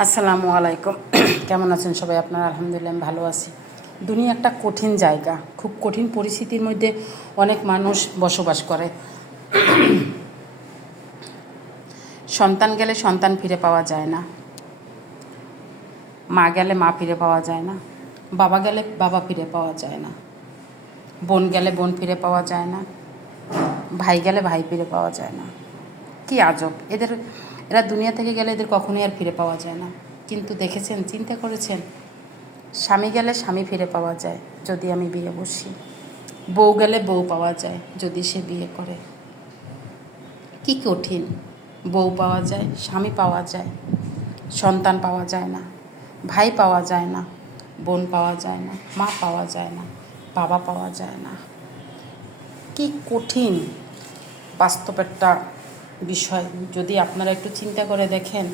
আসসালামু আলাইকুম। কেমন আছেন সবাই? আপনারা? আলহামদুলিল্লাহ আমি ভালো আছি। দুনিয়া একটা কঠিন জায়গা, খুব কঠিন পরিস্থিতির মধ্যে অনেক মানুষ বসবাস করে। সন্তান গেলে সন্তান ফিরে পাওয়া যায় না, মা গেলে মা ফিরে পাওয়া যায় না, বাবা গেলে বাবা ফিরে পাওয়া যায় না, বোন গেলে বোন ফিরে পাওয়া যায় না, ভাই গেলে ভাই ফিরে পাওয়া যায় না। কি আজব! এরা দুনিয়া থেকে গেলে এদের কখনোই আর ফিরে পাওয়া যায় না। কিন্তু দেখেছেন, চিন্তা করেছেন, স্বামী গেলে স্বামী ফিরে পাওয়া যায় যদি আমি বিয়ে বসি, বউ গেলে বউ পাওয়া যায় যদি সে বিয়ে করে। কি কঠিন! বউ পাওয়া যায়, স্বামী পাওয়া যায়, সন্তান পাওয়া যায় না, ভাই পাওয়া যায় না, বোন পাওয়া যায় না, মা পাওয়া যায় না, বাবা পাওয়া যায় না। কি কঠিন বাস্তব একটা বিষয়। যদি আপনারা একটু চিন্তা করে দেখেন,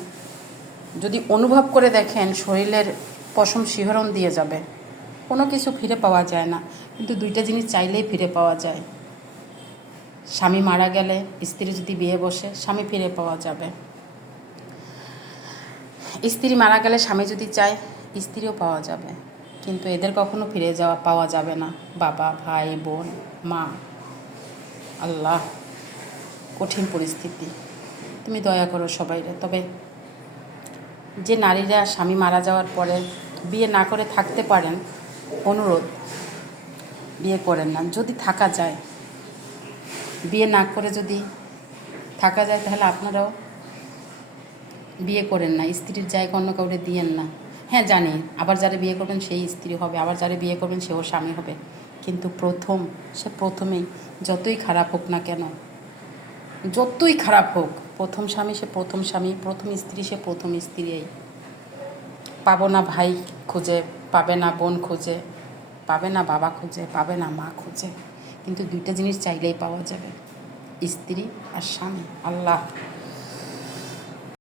যদি অনুভব করে দেখেন, শরীরের পশম শিহরণ দিয়ে যাবে। কোনো কিছু ফিরে পাওয়া যায় না, কিন্তু দুইটা জিনিস চাইলেই ফিরে পাওয়া যায়। স্বামী মারা গেলে স্ত্রী যদি বিয়ে বসে, স্বামী ফিরে পাওয়া যাবে। স্ত্রী মারা গেলে স্বামী যদি চায়, স্ত্রীও পাওয়া যাবে। কিন্তু এদের কখনো ফিরে পাওয়া যাবে না। বাবা, ভাই, বোন, মা। আল্লাহ, কঠিন পরিস্থিতি। তুমি দয়া করো সবাইরে। তবে যে নারীরা স্বামী মারা যাওয়ার পরে বিয়ে না করে থাকতে পারেন, অনুরোধ, বিয়ে করেন না। যদি থাকা যায়, বিয়ে না করে যদি থাকা যায়, তাহলে আপনারাও বিয়ে করেন না। স্ত্রীর জায়গা অন্য কাউরে দিয়েন না। হ্যাঁ জানি, আবার যারা বিয়ে করবেন সেই স্ত্রী হবে, আবার যারা বিয়ে করবেন সেও স্বামী হবে। কিন্তু সে প্রথমেই, যতই খারাপ হোক না কেন, যতই খারাপ হোক, প্রথম স্বামী সে প্রথম স্বামী, প্রথম স্ত্রী সে প্রথম স্ত্রীই। পাবো না ভাই খুঁজে, পাবে না বোন খুঁজে, পাবে না বাবা খুঁজে, পাবে না মা খুঁজে, কিন্তু দুইটা জিনিস চাইলেই পাওয়া যাবে, স্ত্রী আর স্বামী। আল্লাহ